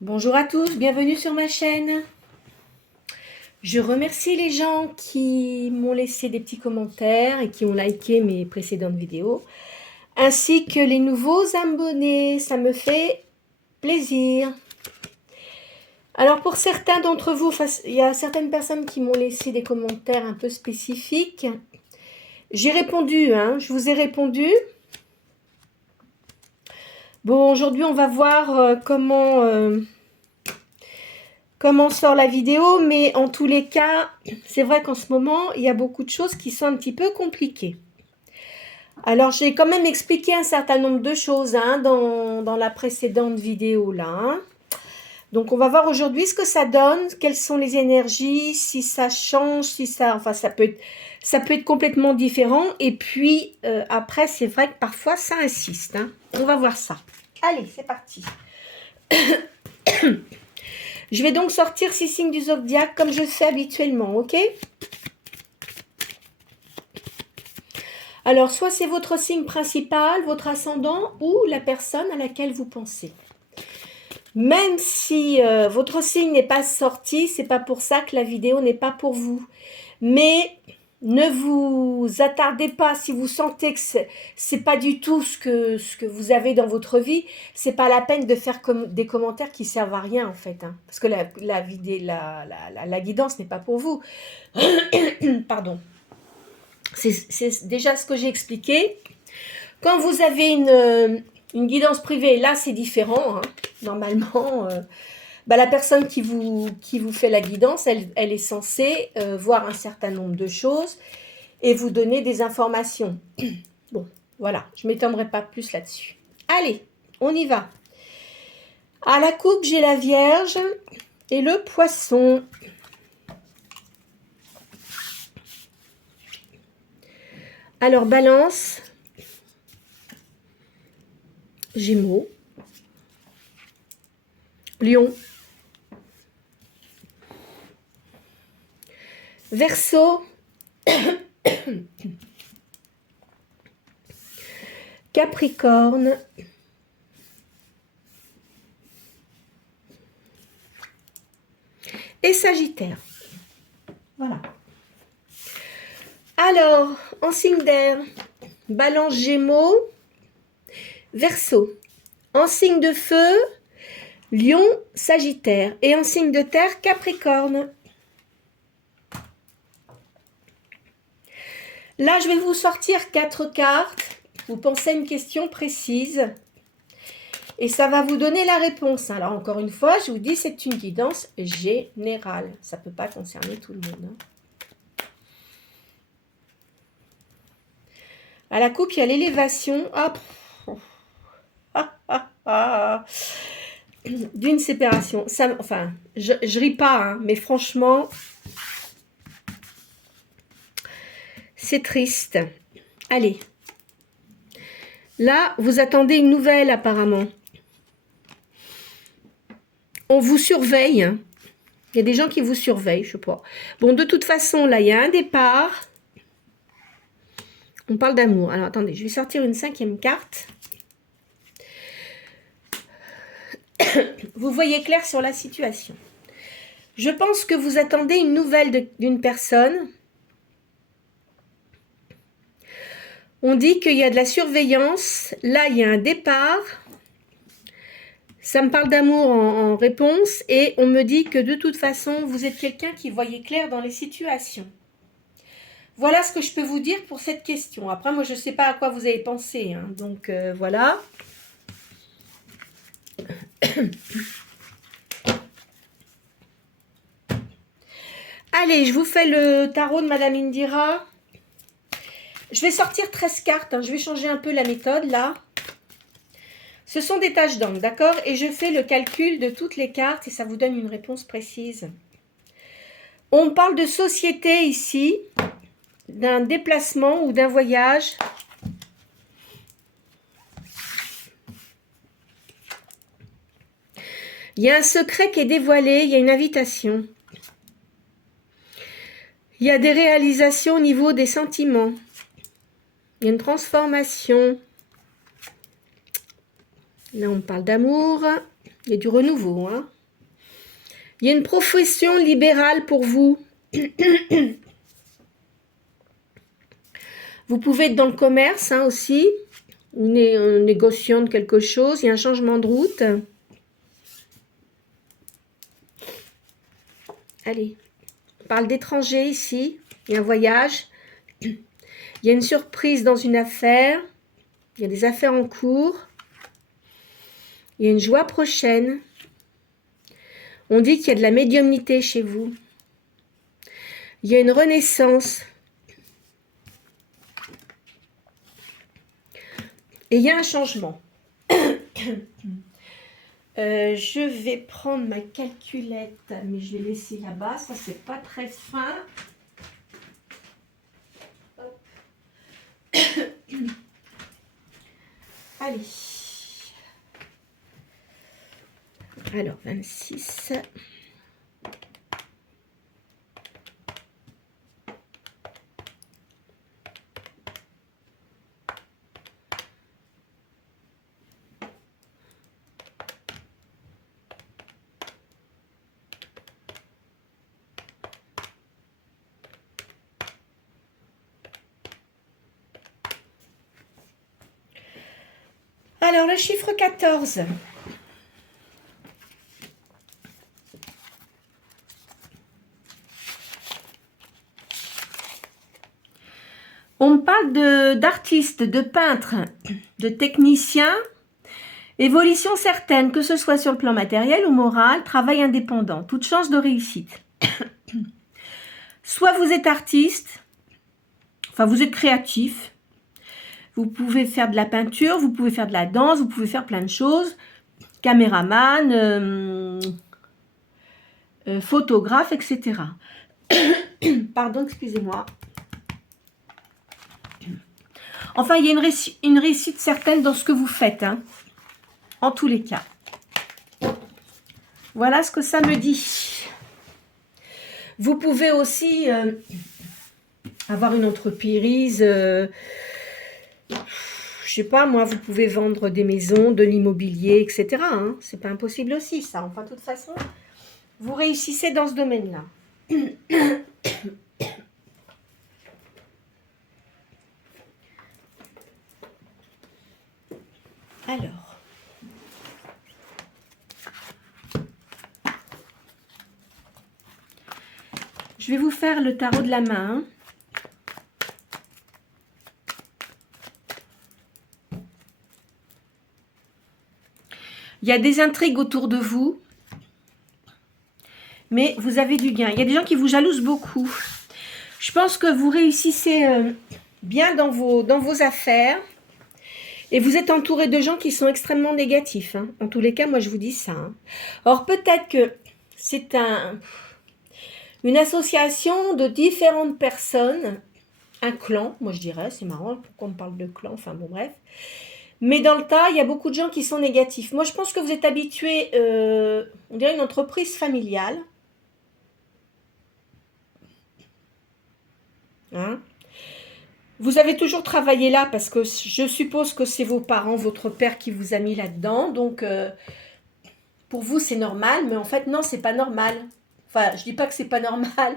Bonjour à tous, bienvenue sur ma chaîne. Je remercie les gens qui m'ont laissé des petits commentaires et qui ont liké mes précédentes vidéos, ainsi que les nouveaux abonnés, ça me fait plaisir. Alors pour certains d'entre vous, il y a certaines personnes qui m'ont laissé des commentaires un peu spécifiques. J'ai répondu, je vous ai répondu. Bon, aujourd'hui on va voir comment sort la vidéo, mais en tous les cas, c'est vrai qu'en ce moment, il y a beaucoup de choses qui sont un petit peu compliquées. Alors, j'ai quand même expliqué un certain nombre de choses dans la précédente vidéo là. Donc, on va voir aujourd'hui ce que ça donne, quelles sont les énergies, si ça change, enfin, ça peut être complètement différent. Et puis, après, c'est vrai que parfois, ça insiste. On va voir ça. Allez, c'est parti. Je vais donc sortir 6 signes du zodiaque comme je fais habituellement, ok? Alors, soit c'est votre signe principal, votre ascendant ou la personne à laquelle vous pensez. Même si votre signe n'est pas sorti, c'est pas pour ça que la vidéo n'est pas pour vous. Mais ne vous attardez pas si vous sentez que c'est pas du tout ce que vous avez dans votre vie. C'est pas la peine de faire des commentaires qui servent à rien en fait, parce que la guidance n'est pas pour vous. Pardon. C'est déjà ce que j'ai expliqué. Quand vous avez une guidance privée, là c'est différent. Normalement, la personne qui vous fait la guidance, elle est censée voir un certain nombre de choses et vous donner des informations. Bon, voilà, je ne m'étendrai pas plus là-dessus. Allez, on y va. À la coupe, j'ai la Vierge et le Poisson. Alors, Balance, Gémeaux, Lion, Verseau, Capricorne, et Sagittaire. Voilà. Alors, en signe d'air, Balance, Gémeaux, Verseau. En signe de feu, Lion, Sagittaire. Et en signe de terre, Capricorne. Là, je vais vous sortir 4 cartes. Vous pensez à une question précise. Et ça va vous donner la réponse. Alors, encore une fois, je vous dis, c'est une guidance générale. Ça ne peut pas concerner tout le monde. À la coupe, il y a l'élévation. D'une séparation. Ça, enfin, je ris pas, mais franchement, c'est triste. Allez. Là, vous attendez une nouvelle apparemment. On vous surveille. Il y a des gens qui vous surveillent, je sais pas. Bon, de toute façon, là, il y a un départ. On parle d'amour. Alors, attendez, je vais sortir une 5e carte. Vous voyez clair sur la situation. Je pense que vous attendez une nouvelle d'une personne. On dit qu'il y a de la surveillance. Là, il y a un départ. Ça me parle d'amour en réponse. Et on me dit que de toute façon, vous êtes quelqu'un qui voyait clair dans les situations. Voilà ce que je peux vous dire pour cette question. Après, moi, je ne sais pas à quoi vous avez pensé. Donc, voilà. Allez, je vous fais le tarot de Madame Indira. Je vais sortir 13 cartes. Je vais changer un peu la méthode, là. Ce sont des taches d'encre, d'accord? Et je fais le calcul de toutes les cartes et ça vous donne une réponse précise. On parle de société ici, d'un déplacement ou d'un voyage. Il y a un secret qui est dévoilé, il y a une invitation. Il y a des réalisations au niveau des sentiments. Il y a une transformation. Là, on parle d'amour. Il y a du renouveau, hein. Il y a une profession libérale pour vous. Vous pouvez être dans le commerce, hein, aussi. Négociant de quelque chose. Il y a un changement de route. Allez. On parle d'étranger ici. Il y a un voyage. Il y a une surprise dans une affaire. Il y a des affaires en cours. Il y a une joie prochaine. On dit qu'il y a de la médiumnité chez vous. Il y a une renaissance. Et il y a un changement. Je vais prendre ma calculette, mais je l'ai laissée là-bas. Ça, c'est pas très fin. Hop. Allez. Alors, 26. Alors, le chiffre 14. On me parle d'artistes, de peintres, de techniciens, évolution certaine, que ce soit sur le plan matériel ou moral, travail indépendant, toute chance de réussite. Soit vous êtes artiste, enfin vous êtes créatif, vous pouvez faire de la peinture, vous pouvez faire de la danse, vous pouvez faire plein de choses, caméraman, photographe, etc. Pardon, excusez-moi. Enfin, il y a une réussite certaine dans ce que vous faites, hein, en tous les cas. Voilà ce que ça me dit. Vous pouvez aussi avoir une entreprise, je sais pas moi, vous pouvez vendre des maisons, de l'immobilier, etc. Hein. C'est pas impossible aussi ça. Enfin, de toute façon, vous réussissez dans ce domaine-là. Alors, je vais vous faire le tarot de la main. Il y a des intrigues autour de vous, mais vous avez du gain. Il y a des gens qui vous jalousent beaucoup. Je pense que vous réussissez bien dans vos affaires. Et vous êtes entouré de gens qui sont extrêmement négatifs. Hein. En tous les cas, moi, je vous dis ça. Hein. Or, peut-être que c'est une association de différentes personnes, un clan, moi je dirais, c'est marrant, pourquoi on me parle de clan, enfin bon, bref. Mais dans le tas, il y a beaucoup de gens qui sont négatifs. Moi, je pense que vous êtes habitué, on dirait une entreprise familiale. Hein? Vous avez toujours travaillé là parce que je suppose que c'est vos parents, votre père qui vous a mis là-dedans. Donc, pour vous, c'est normal. Mais en fait, non, c'est pas normal. Enfin, je dis pas que c'est pas normal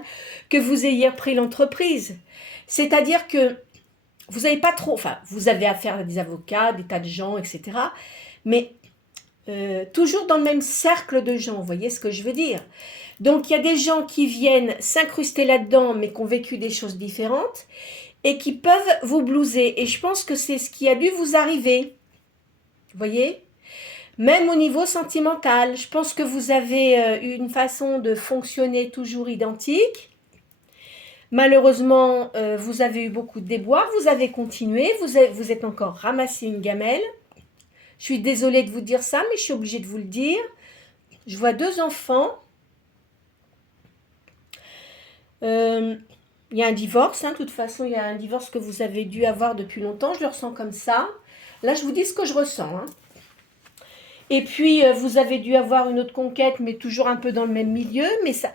que vous ayez repris l'entreprise. C'est-à-dire que vous n'avez pas trop... Enfin, vous avez affaire à des avocats, des tas de gens, etc. Mais toujours dans le même cercle de gens. Vous voyez ce que je veux dire? Donc, il y a des gens qui viennent s'incruster là-dedans, mais qui ont vécu des choses différentes. Et qui peuvent vous blouser. Et je pense que c'est ce qui a dû vous arriver. Vous voyez? Même au niveau sentimental. Je pense que vous avez une façon de fonctionner toujours identique. Malheureusement, vous avez eu beaucoup de déboires. Vous avez continué. Vous êtes encore ramassé une gamelle. Je suis désolée de vous dire ça, mais je suis obligée de vous le dire. Je vois 2 enfants. Il y a un divorce, hein, de toute façon, il y a un divorce que vous avez dû avoir depuis longtemps, je le ressens comme ça. Là, je vous dis ce que je ressens. Hein. Et puis, vous avez dû avoir une autre conquête, mais toujours un peu dans le même milieu, mais ça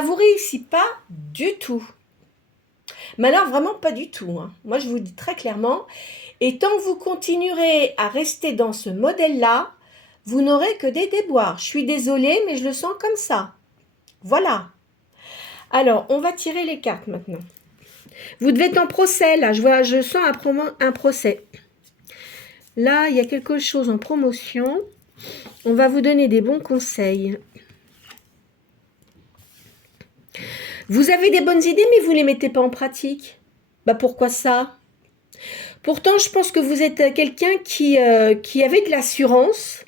ne vous réussit pas du tout. Mais alors, vraiment pas du tout. Hein. Moi, je vous dis très clairement, et tant que vous continuerez à rester dans ce modèle-là, vous n'aurez que des déboires. Je suis désolée, mais je le sens comme ça. Voilà. Alors, on va tirer les cartes maintenant. Vous devez être en procès, là. Je sens un procès. Là, il y a quelque chose en promotion. On va vous donner des bons conseils. Vous avez des bonnes idées, mais vous ne les mettez pas en pratique. Bah, pourquoi ça? Pourtant, je pense que vous êtes quelqu'un qui avait de l'assurance,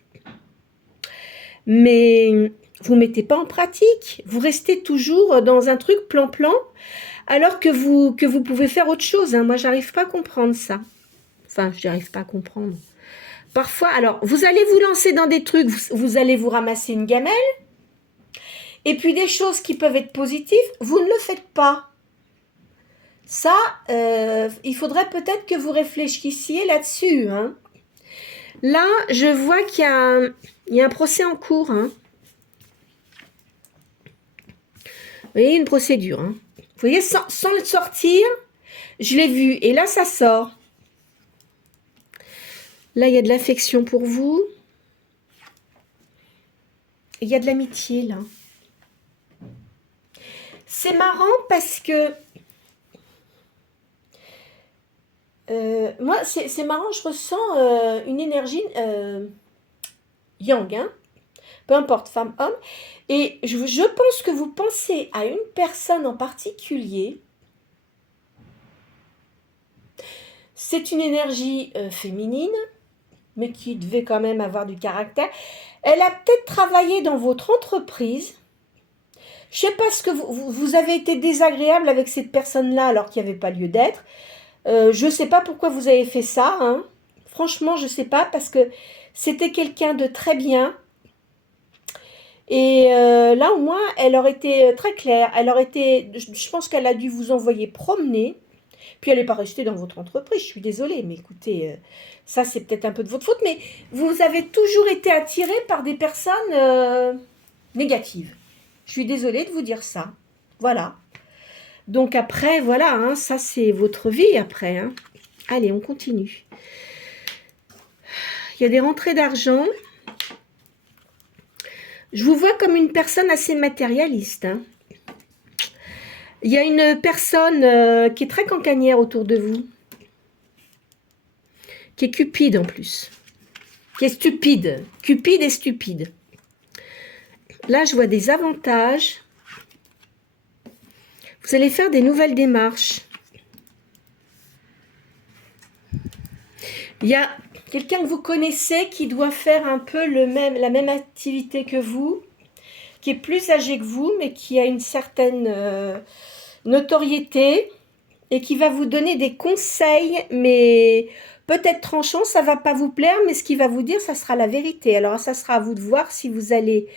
mais vous ne mettez pas en pratique. Vous restez toujours dans un truc plan-plan, alors que vous pouvez faire autre chose. Hein. Moi, j'arrive pas à comprendre ça. Enfin, je n'arrive pas à comprendre. Parfois, alors, vous allez vous lancer dans des trucs, vous allez vous ramasser une gamelle, et puis des choses qui peuvent être positives, vous ne le faites pas. Ça, il faudrait peut-être que vous réfléchissiez là-dessus. Hein. Là, je vois qu'il y a un procès en cours. Hein. Vous voyez, une procédure. Hein. Vous voyez, sans le sortir, je l'ai vu. Et là, ça sort. Là, il y a de l'affection pour vous. Il y a de l'amitié, là. C'est marrant parce que... moi, c'est marrant, je ressens une énergie yang, hein, peu importe, femme, homme. Et je pense que vous pensez à une personne en particulier. C'est une énergie féminine, mais qui devait quand même avoir du caractère. Elle a peut-être travaillé dans votre entreprise. Je ne sais pas ce que vous avez été désagréable avec cette personne-là alors qu'il n'y avait pas lieu d'être. Je ne sais pas pourquoi vous avez fait ça. Hein. Franchement, je ne sais pas parce que c'était quelqu'un de très bien. Et là, au moins, elle aurait été très claire. Elle aurait été, je pense qu'elle a dû vous envoyer promener. Puis elle n'est pas restée dans votre entreprise. Je suis désolée, mais écoutez, ça c'est peut-être un peu de votre faute. Mais vous avez toujours été attiré par des personnes négatives. Je suis désolée de vous dire ça. Voilà. Donc après, voilà, hein, ça c'est votre vie après. Hein. Allez, on continue. Il y a des rentrées d'argent. Je vous vois comme une personne assez matérialiste. Hein. Il y a une personne qui est très cancanière autour de vous. Qui est cupide en plus. Qui est stupide. Cupide et stupide. Là, je vois des avantages. Vous allez faire des nouvelles démarches. Il y a quelqu'un que vous connaissez qui doit faire un peu la même activité que vous, qui est plus âgé que vous, mais qui a une certaine notoriété et qui va vous donner des conseils, mais peut-être tranchants, ça ne va pas vous plaire, mais ce qu'il va vous dire, ça sera la vérité. Alors, ça sera à vous de voir si vous allez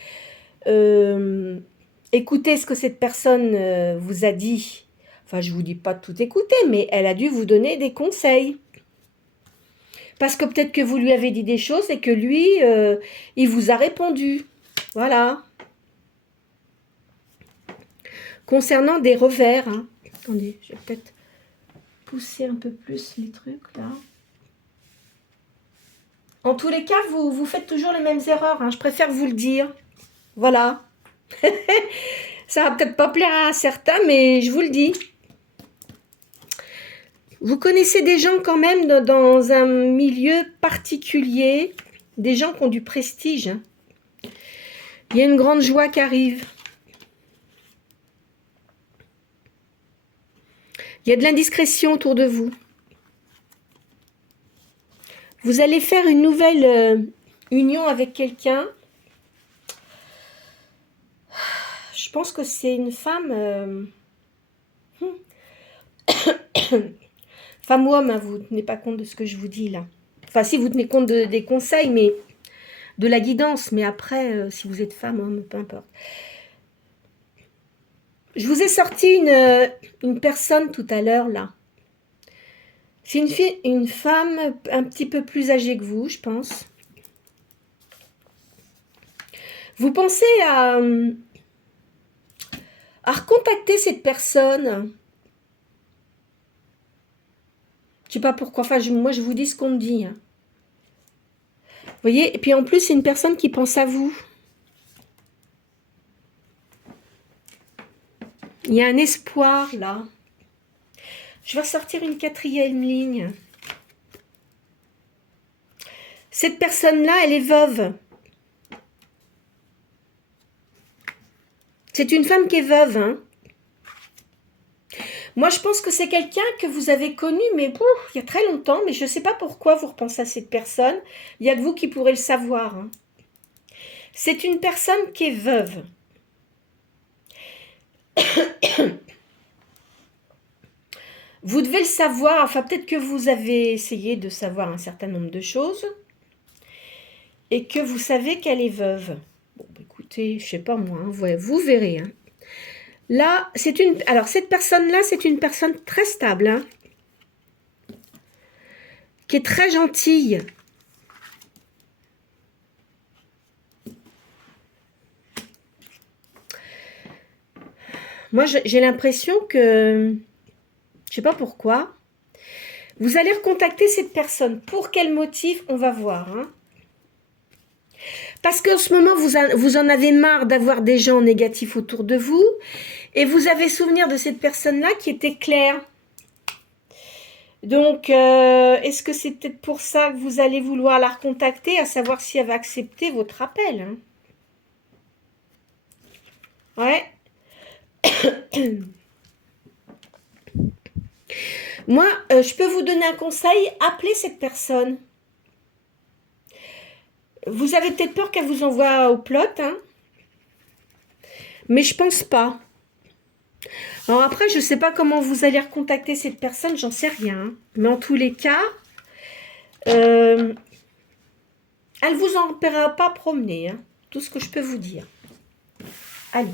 écouter ce que cette personne vous a dit. Enfin, je ne vous dis pas de tout écouter, mais elle a dû vous donner des conseils. Parce que peut-être que vous lui avez dit des choses et que lui, il vous a répondu. Voilà. Concernant des revers, hein. Attendez, je vais peut-être pousser un peu plus les trucs là. En tous les cas, vous faites toujours les mêmes erreurs. Hein. Je préfère vous le dire. Voilà. Ça va peut-être pas plaire à certains, mais je vous le dis. Vous connaissez des gens quand même dans un milieu particulier, des gens qui ont du prestige. Hein. Il y a une grande joie qui arrive. Il y a de l'indiscrétion autour de vous. Vous allez faire une nouvelle union avec quelqu'un. Je pense que c'est une femme... Femme ou homme, hein, vous ne tenez pas compte de ce que je vous dis là. Enfin, si vous tenez compte des conseils, mais de la guidance. Mais après, si vous êtes femme, homme, peu importe. Je vous ai sorti une personne tout à l'heure là. C'est une femme un petit peu plus âgée que vous, je pense. Vous pensez à recontacter cette personne. Je sais pas pourquoi. Enfin, moi, je vous dis ce qu'on me dit. Hein. voyez, et puis en plus, c'est une personne qui pense à vous. Il y a un espoir là. Je vais ressortir une quatrième ligne. Cette personne-là, elle est veuve. C'est une femme qui est veuve. Hein. Moi, je pense que c'est quelqu'un que vous avez connu, mais il y a très longtemps, mais je ne sais pas pourquoi vous repensez à cette personne. Il y a de vous qui pourrez le savoir. Hein. C'est une personne qui est veuve. Vous devez le savoir, enfin peut-être que vous avez essayé de savoir un certain nombre de choses et que vous savez qu'elle est veuve. Bon, écoutez, je sais pas moi, hein, vous verrez. Hein. Là, alors cette personne-là, c'est une personne très stable, hein, qui est très gentille. Moi, j'ai l'impression que, je sais pas pourquoi, vous allez recontacter cette personne. Pour quel motif, on va voir. Hein. Parce qu'en ce moment, vous en avez marre d'avoir des gens négatifs autour de vous. Et vous avez souvenir de cette personne-là qui était claire. Donc, est-ce que c'est peut-être pour ça que vous allez vouloir la recontacter, à savoir si elle va accepter votre appel. Hein. Ouais. Moi, je peux vous donner un conseil, appelez cette personne. Vous avez peut-être peur qu'elle vous envoie au plot, hein, mais je pense pas. Alors après, je ne sais pas comment vous allez recontacter cette personne, j'en sais rien. Hein. Mais en tous les cas, elle ne vous empêchera pas promener, hein, tout ce que je peux vous dire. Allez.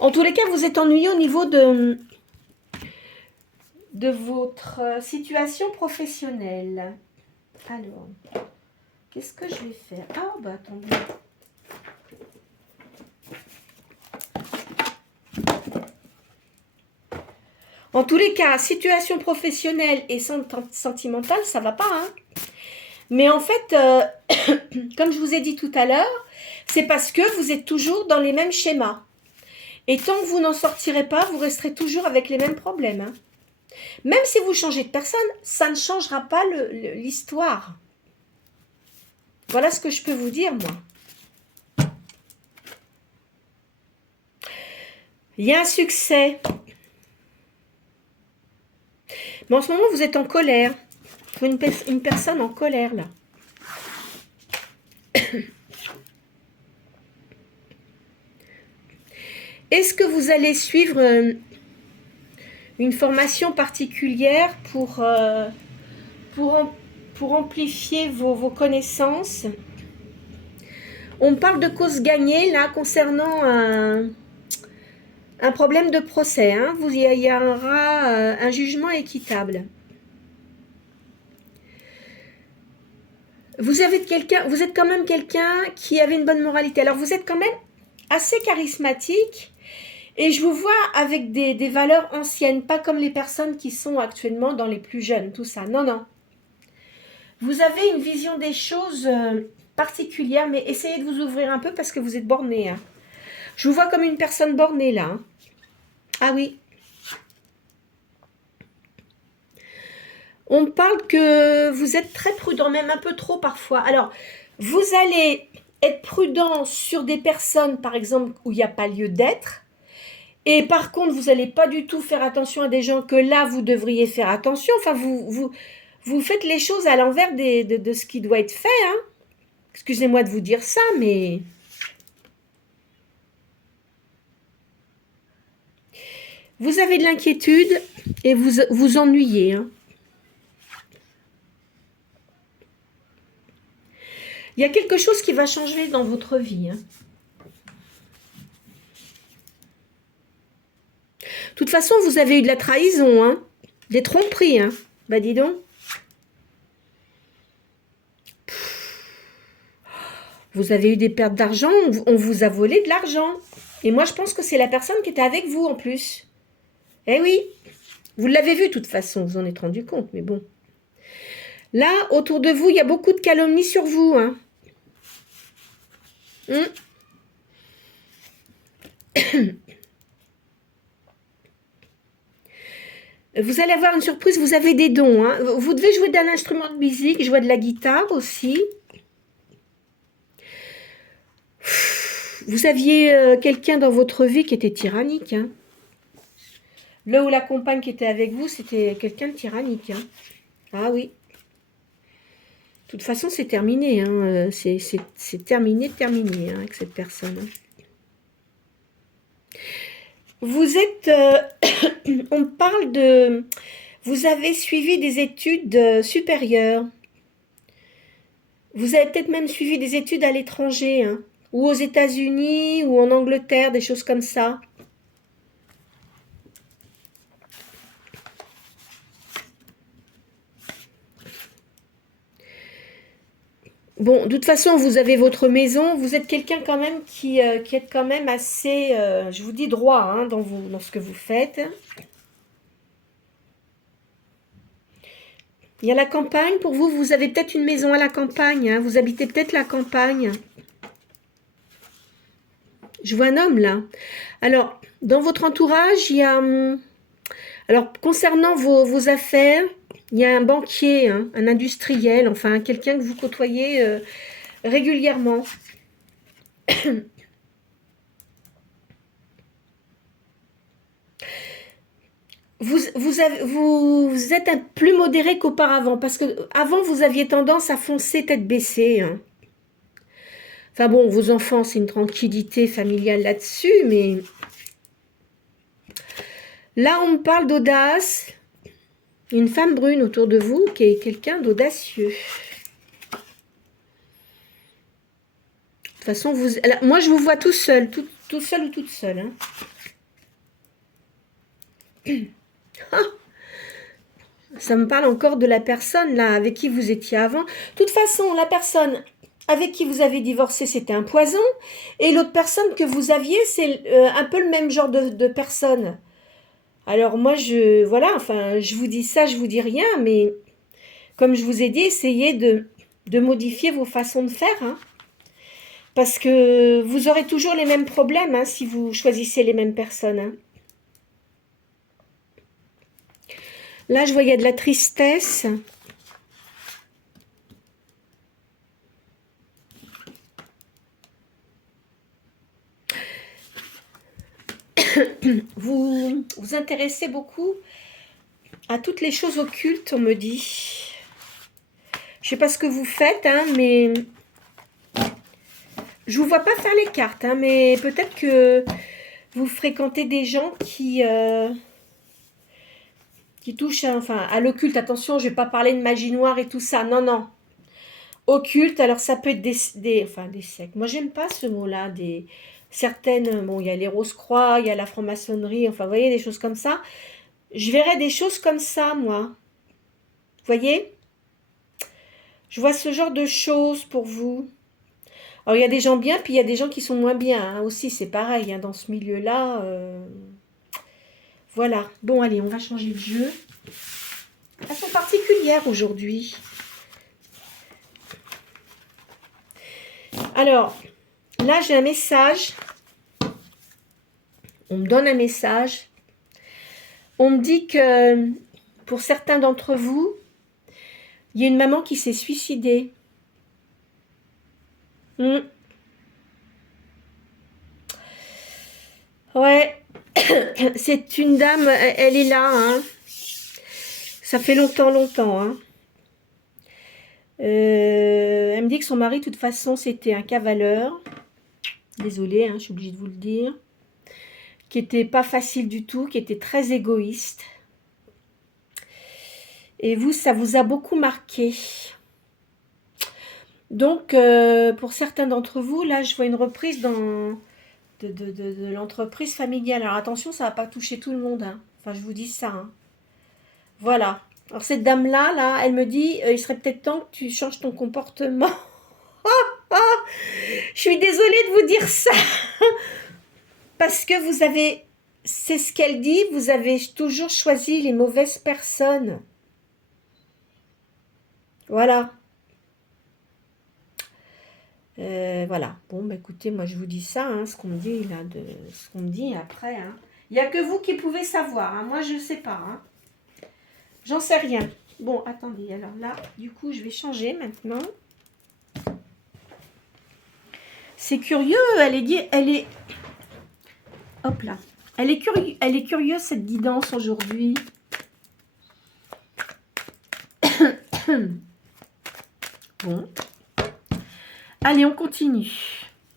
En tous les cas, vous êtes ennuyé au niveau de votre situation professionnelle. Alors, qu'est-ce que je vais faire? Ah, bah attendez. En tous les cas, situation professionnelle et sentimentale, ça va pas. Hein. Mais en fait, comme je vous ai dit tout à l'heure, c'est parce que vous êtes toujours dans les mêmes schémas. Et tant que vous n'en sortirez pas, vous resterez toujours avec les mêmes problèmes. Hein. Même si vous changez de personne, ça ne changera pas l'histoire. Voilà ce que je peux vous dire, moi. Il y a un succès. Mais en ce moment, vous êtes en colère. Une personne en colère, là. Est-ce que vous allez suivre une formation particulière pour amplifier vos connaissances? On parle de cause gagnée, là, concernant un problème de procès. Hein. Il y aura un jugement équitable. Vous êtes quand même quelqu'un qui avait une bonne moralité. Alors, vous êtes quand même assez charismatique. Et je vous vois avec des valeurs anciennes, pas comme les personnes qui sont actuellement dans les plus jeunes, tout ça. Non, non. Vous avez une vision des choses particulière, mais essayez de vous ouvrir un peu parce que vous êtes borné. Hein. Je vous vois comme une personne bornée, là. Hein. Ah oui. On parle que vous êtes très prudent, même un peu trop parfois. Alors, vous allez être prudent sur des personnes, par exemple, où il n'y a pas lieu d'être. Et par contre, vous n'allez pas du tout faire attention à des gens que là, vous devriez faire attention. Enfin, vous faites les choses à l'envers de ce qui doit être fait. Hein. Excusez-moi de vous dire ça, mais... Vous avez de l'inquiétude et vous ennuyez. Hein. Il y a quelque chose qui va changer dans votre vie. Hein. De toute façon, vous avez eu de la trahison, hein, des tromperies. Hein. Bah dis donc. Vous avez eu des pertes d'argent, on vous a volé de l'argent. Et moi, je pense que c'est la personne qui était avec vous en plus. Eh oui. Vous l'avez vu de toute façon, vous en êtes rendu compte, mais bon. Là, autour de vous, il y a beaucoup de calomnies sur vous. Hein. Vous allez avoir une surprise, vous avez des dons. Hein. Vous devez jouer d'un instrument de musique, jouer de la guitare aussi. Vous aviez quelqu'un dans votre vie qui était tyrannique. Hein. Le ou la compagne qui était avec vous, c'était quelqu'un de tyrannique. Hein. Ah oui. De toute façon, c'est terminé. Hein. C'est terminé hein, avec cette personne. Hein. Vous êtes... on parle de... Vous avez suivi des études supérieures. Vous avez peut-être même suivi des études à l'étranger. Hein, ou aux États-Unis, ou en Angleterre, des choses comme ça. Bon, de toute façon, vous avez votre maison. Vous êtes quelqu'un quand même qui est quand même assez, je vous dis, droit hein, dans ce que vous faites. Il y a la campagne. Pour vous, vous avez peut-être une maison à la campagne. Hein, vous habitez peut-être la campagne. Je vois un homme là. Alors, dans votre entourage, il y a... Alors, concernant vos affaires, il y a un banquier, hein, un industriel, enfin, quelqu'un que vous côtoyez régulièrement. Vous êtes un plus modéré qu'auparavant, parce que avant vous aviez tendance à foncer tête baissée. Hein. Enfin bon, vos enfants, c'est une tranquillité familiale là-dessus, mais... Là, on me parle d'audace. Une femme brune autour de vous qui est quelqu'un d'audacieux. De toute façon, moi, je vous vois tout seul, tout seul ou toute seule. Hein. Ça me parle encore de la personne là avec qui vous étiez avant. De toute façon, la personne avec qui vous avez divorcé, c'était un poison. Et l'autre personne que vous aviez, c'est un peu le même genre de personne. Alors moi, voilà, enfin, je vous dis ça, je vous dis rien, mais comme je vous ai dit, essayez de modifier vos façons de faire. Hein, parce que vous aurez toujours les mêmes problèmes hein, si vous choisissez les mêmes personnes. Hein. Là, je voyais de la tristesse. Vous vous intéressez beaucoup à toutes les choses occultes, on me dit. Je sais pas ce que vous faites, hein, mais je vous vois pas faire les cartes, hein, mais peut-être que vous fréquentez des gens qui touchent enfin, à l'occulte. Attention, je vais pas parler de magie noire et tout ça. Non, non. Occulte, alors ça peut être des sectes. Moi, j'aime pas ce mot-là. Certaines, bon, il y a les Rose-Croix, il y a la franc-maçonnerie, enfin, vous voyez, des choses comme ça. Je verrais des choses comme ça, moi. Vous voyez? Je vois ce genre de choses pour vous. Alors, il y a des gens bien, puis il y a des gens qui sont moins bien. Hein, aussi, c'est pareil, hein, dans ce milieu-là. Voilà. Bon, allez, on va changer de jeu. Elles sont particulières aujourd'hui. Alors, là, j'ai un message. On me donne un message. On me dit que pour certains d'entre vous, il y a une maman qui s'est suicidée. Ouais, c'est une dame, elle est là. Hein. Ça fait longtemps. Hein. Elle me dit que son mari, de toute façon, c'était un cavaleur. Désolée, hein, je suis obligée de vous le dire. Qui était pas facile du tout, qui était très égoïste. Et vous, ça vous a beaucoup marqué. Donc, pour certains d'entre vous, là, je vois une reprise de l'entreprise familiale. Alors, attention, ça ne va pas toucher tout le monde. Hein. Enfin, je vous dis ça. Hein. Voilà. Alors, cette dame-là, là, elle me dit, il serait peut-être temps que tu changes ton comportement. Je suis désolée de vous dire ça. Parce que vous avez c'est ce qu'elle dit, vous avez toujours choisi les mauvaises personnes. Voilà. Voilà. Bon, bah, écoutez, moi je vous dis ça, hein, ce qu'on me dit là, ce qu'on me dit après. Hein. Il n'y a que vous qui pouvez savoir. Hein. Moi, je ne sais pas. Hein. J'en sais rien. Bon, attendez. Alors là, du coup, je vais changer maintenant. C'est curieux. Elle est. Hop là. Elle est curieuse cette guidance aujourd'hui. Bon. Allez, on continue.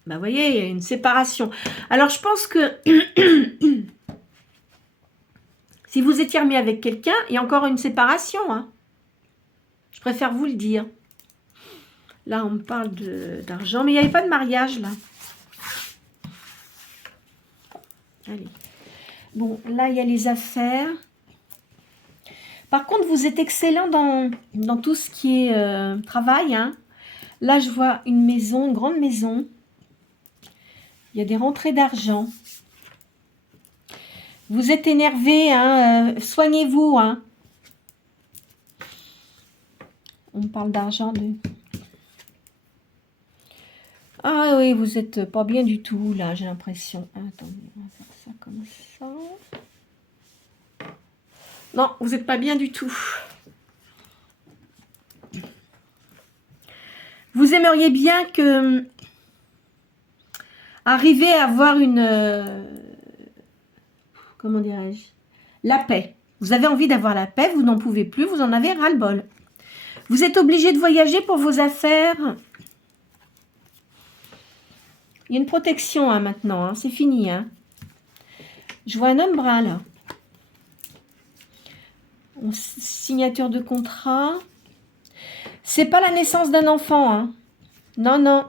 Bah, vous voyez, il y a une séparation. Alors, je pense que si vous étiez remis avec quelqu'un, il y a encore une séparation. Hein. Je préfère vous le dire. Là, on me parle d'argent, mais il n'y avait pas de mariage, là. Allez. Bon, là, il y a les affaires. Par contre, vous êtes excellent dans tout ce qui est travail. Hein. Là, je vois une maison, une grande maison. Il y a des rentrées d'argent. Vous êtes énervé, hein, soignez-vous. Hein. On me parle d'argent. Ah oui, vous n'êtes pas bien du tout, là, j'ai l'impression. Attendez, on va faire ça comme ça. Non, vous n'êtes pas bien du tout. Vous aimeriez bien que... arriver à avoir une... comment dirais-je? La paix. Vous avez envie d'avoir la paix, vous n'en pouvez plus, vous en avez ras-le-bol. Vous êtes obligé de voyager pour vos affaires. Il y a une protection hein, maintenant, hein, c'est fini. Hein. Je vois un homme brun là. Signature de contrat. C'est pas la naissance d'un enfant. Hein. Non, non.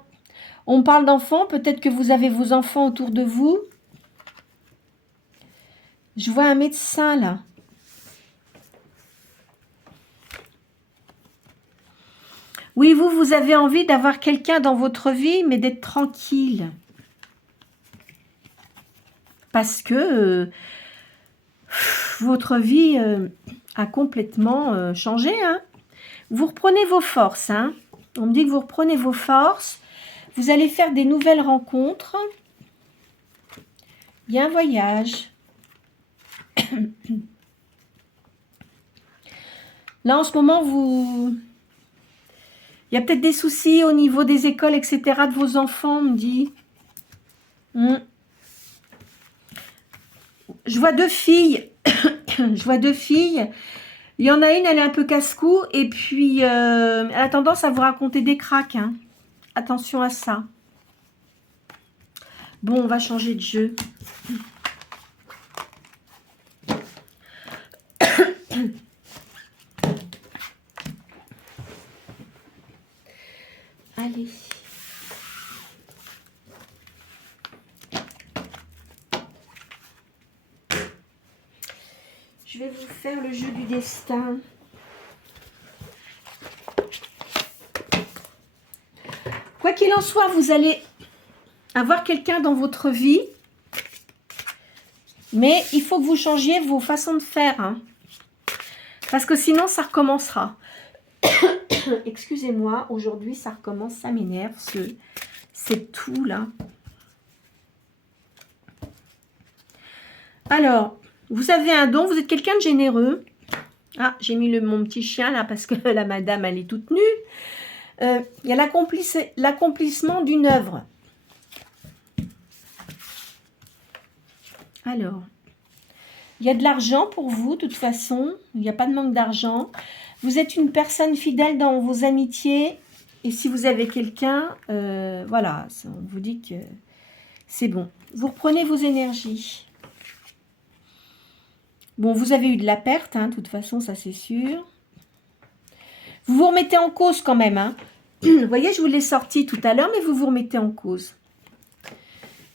On parle d'enfants, peut-être que vous avez vos enfants autour de vous. Je vois un médecin là. Oui, vous avez envie d'avoir quelqu'un dans votre vie, mais d'être tranquille. Parce que votre vie a complètement changé. Hein. Vous reprenez vos forces. Hein. On me dit que vous reprenez vos forces. Vous allez faire des nouvelles rencontres. Il y a un voyage. Là, en ce moment, il y a peut-être des soucis au niveau des écoles, etc. de vos enfants, on me dit. Je vois deux filles. Je vois deux filles. Il y en a une, elle est un peu casse-cou. Et puis, elle a tendance à vous raconter des cracks. Hein. Attention à ça. Bon, on va changer de jeu. Allez. Je vais vous faire le jeu du destin. Quoi qu'il en soit, vous allez avoir quelqu'un dans votre vie. Mais il faut que vous changiez vos façons de faire. Hein. Parce que sinon, ça recommencera. Excusez-moi, aujourd'hui, ça recommence, ça m'énerve. C'est tout, là. Alors, vous avez un don, vous êtes quelqu'un de généreux. Ah, j'ai mis mon petit chien, là, parce que la madame, elle est toute nue. Il y a l'accomplissement d'une œuvre. Alors, il y a de l'argent pour vous, de toute façon. Il n'y a pas de manque d'argent. Vous êtes une personne fidèle dans vos amitiés. Et si vous avez quelqu'un, voilà, on vous dit que c'est bon. Vous reprenez vos énergies. Bon, vous avez eu de la perte, hein, de toute façon, ça c'est sûr. Vous vous remettez en cause quand même. Hein. Vous voyez, je vous l'ai sorti tout à l'heure, mais vous vous remettez en cause.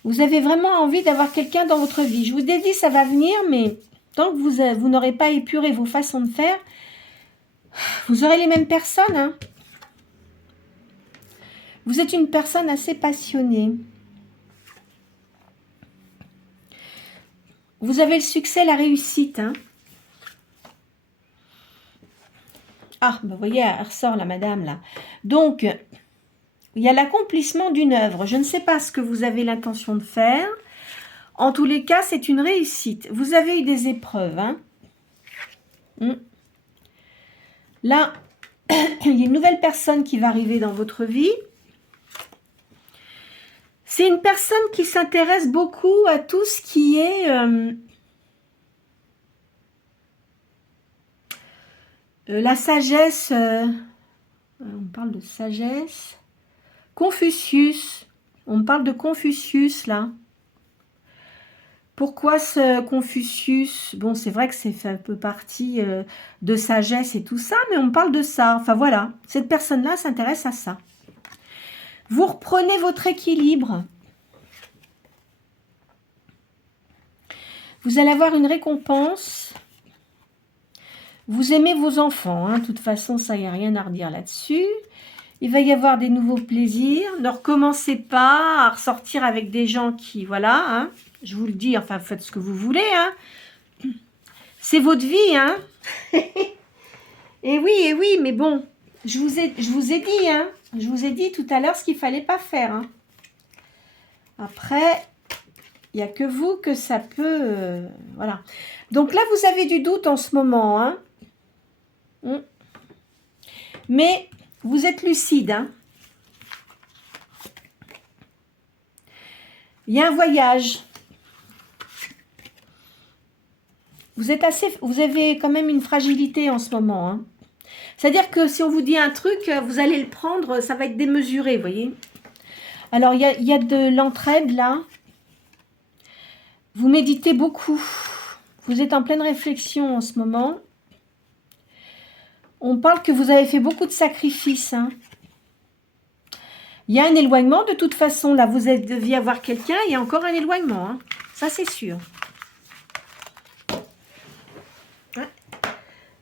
Vous avez vraiment envie d'avoir quelqu'un dans votre vie. Je vous ai dit, ça va venir, mais tant que vous n'aurez pas épuré vos façons de faire, vous aurez les mêmes personnes. Hein. Vous êtes une personne assez passionnée. vous avez le succès, la réussite. Hein. Ah, vous voyez, elle ressort la madame là. Donc, il y a l'accomplissement d'une œuvre. Je ne sais pas ce que vous avez l'intention de faire. En tous les cas, c'est une réussite. Vous avez eu des épreuves. Hein. Là, il y a une nouvelle personne qui va arriver dans votre vie. C'est une personne qui s'intéresse beaucoup à tout ce qui est la sagesse. On parle de sagesse. Confucius. On me parle de Confucius, là. Pourquoi ce Confucius? Bon, c'est vrai que c'est fait un peu partie de sagesse et tout ça, mais on me parle de ça. Enfin, voilà. Cette personne-là s'intéresse à ça. Vous reprenez votre équilibre. Vous allez avoir une récompense. Vous aimez vos enfants. Hein. De toute façon, ça, il n'y a rien à redire là-dessus. Il va y avoir des nouveaux plaisirs. Ne recommencez pas à ressortir avec des gens qui, voilà, hein, je vous le dis, enfin, faites ce que vous voulez. Hein. C'est votre vie. Hein. Et oui, mais bon, je vous ai dit, hein, je vous ai dit tout à l'heure ce qu'il ne fallait pas faire. Hein. Après, il n'y a que vous que ça peut... voilà. Donc là, vous avez du doute en ce moment. Hein. Mais... vous êtes lucide. Hein. Il y a un voyage. Vous avez quand même une fragilité en ce moment. Hein. C'est-à-dire que si on vous dit un truc, vous allez le prendre, ça va être démesuré, vous voyez. Alors, il y a de l'entraide là. Vous méditez beaucoup. Vous êtes en pleine réflexion en ce moment. On parle que vous avez fait beaucoup de sacrifices. Hein. Il y a un éloignement de toute façon. Là, vous deviez avoir quelqu'un. Il y a encore un éloignement. Hein. Ça, c'est sûr. Ouais.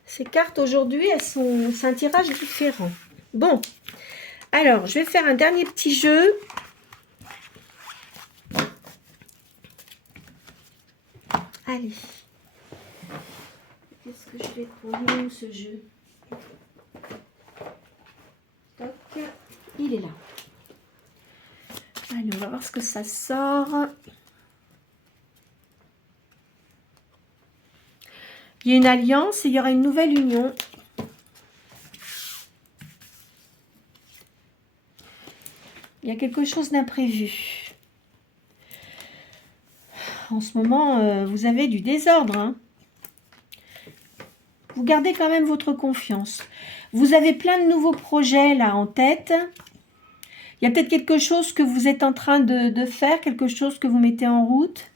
Ces cartes aujourd'hui, c'est un tirage différent. Bon. Alors, je vais faire un dernier petit jeu. Allez. Qu'est-ce que je fais pour nous, ce jeu? Toc. Il est là. Allez, on va voir ce que ça sort. Il y a une alliance et il y aura une nouvelle union. Il y a quelque chose d'imprévu. En ce moment, vous avez du désordre. Hein. Vous gardez quand même votre confiance. Vous avez plein de nouveaux projets là en tête. Il y a peut-être quelque chose que vous êtes en train de faire, quelque chose que vous mettez en route.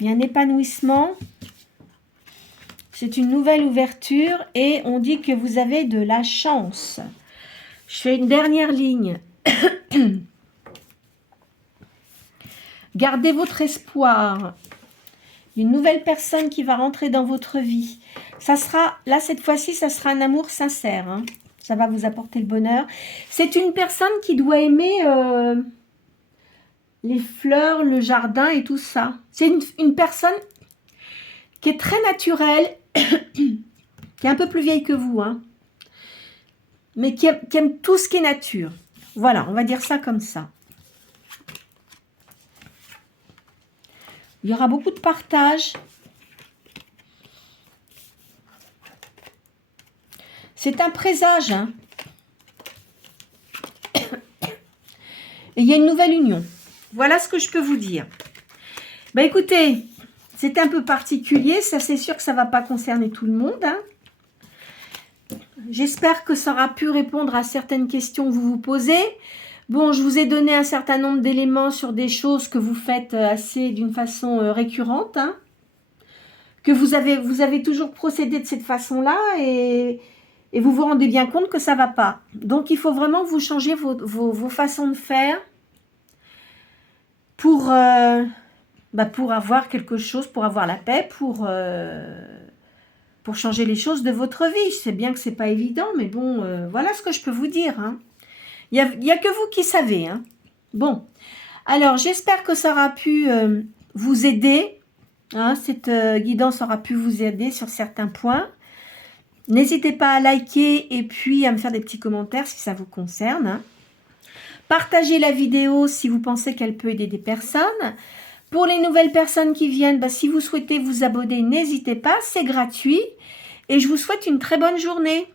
Il y a un épanouissement. C'est une nouvelle ouverture et on dit que vous avez de la chance. Je fais une dernière ligne. Gardez votre espoir. Une nouvelle personne qui va rentrer dans votre vie. Ça sera, là cette fois-ci, ça sera un amour sincère. Hein. Ça va vous apporter le bonheur. C'est une personne qui doit aimer les fleurs, le jardin et tout ça. C'est une personne qui est très naturelle, qui est un peu plus vieille que vous, hein, mais qui aime tout ce qui est nature. Voilà, on va dire ça comme ça. Il y aura beaucoup de partage. C'est un présage. Hein. Et il y a une nouvelle union. Voilà ce que je peux vous dire. Ben écoutez, c'est un peu particulier. Ça, c'est sûr que ça ne va pas concerner tout le monde. Hein. J'espère que ça aura pu répondre à certaines questions que vous vous posez. Bon, je vous ai donné un certain nombre d'éléments sur des choses que vous faites assez d'une façon récurrente. Hein, que vous avez toujours procédé de cette façon-là et vous vous rendez bien compte que ça ne va pas. Donc, il faut vraiment que vous changiez vos façons de faire pour avoir quelque chose, pour avoir la paix, pour changer les choses de votre vie. Je sais bien que ce n'est pas évident, mais bon, voilà ce que je peux vous dire. Hein. Il n'y a que vous qui savez. Hein. Bon, alors j'espère que ça aura pu vous aider. Hein, cette guidance aura pu vous aider sur certains points. N'hésitez pas à liker et puis à me faire des petits commentaires si ça vous concerne. Hein. Partagez la vidéo si vous pensez qu'elle peut aider des personnes. Pour les nouvelles personnes qui viennent, bah, si vous souhaitez vous abonner, n'hésitez pas, c'est gratuit. Et je vous souhaite une très bonne journée.